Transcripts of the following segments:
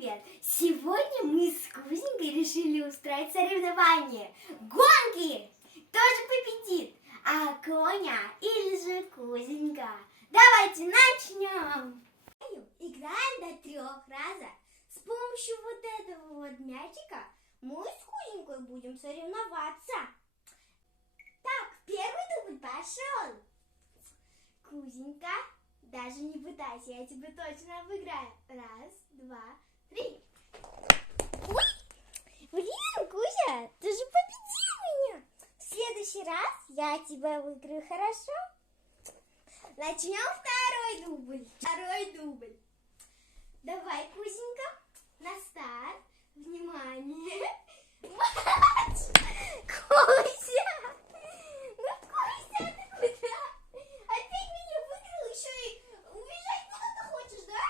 привет! Сегодня мы с Кузенькой решили устроить соревнование. Гонки! Кто же победит? А Коня или же Кузенька? Давайте начнем! Играем до 3 раза. С помощью вот этого вот мячика мы с Кузенькой будем соревноваться. Так, первый дубль пошел. Кузенька, даже не пытайся, я тебя точно обыграю. 1, 2, 3. Ой! Блин, Кузя, ты же победил меня. В следующий раз я тебя выиграю, хорошо? Начнем второй дубль. Давай, Кузенька, на старт. Внимание. Кузя! Ну, Кузя, ты куда? Опять меня выиграл, еще и убежать куда-то хочешь, да?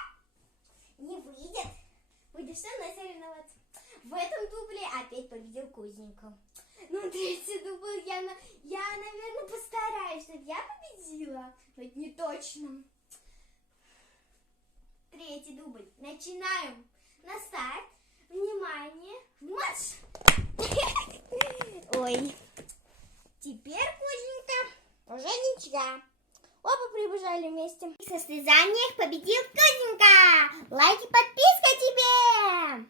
Не выйдет. Будешь со мной соревноваться. В этом дубле опять победил Кузенька. Ну, третий дубль я, наверное, постараюсь, чтобы я победила. Но это не точно. Третий дубль. Начинаем. На старт. Внимание. Марш! Ой. Теперь, Кузенька, уже ничья. Оба прибежали вместе. В состязаниях победил Кузенька. Лайк и подписка тебе.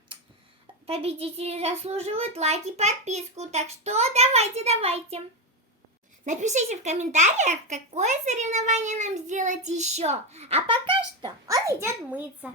Победители заслуживают лайк и подписку. Так что давайте. Напишите в комментариях, какое соревнование нам сделать еще. А пока что он идет мыться.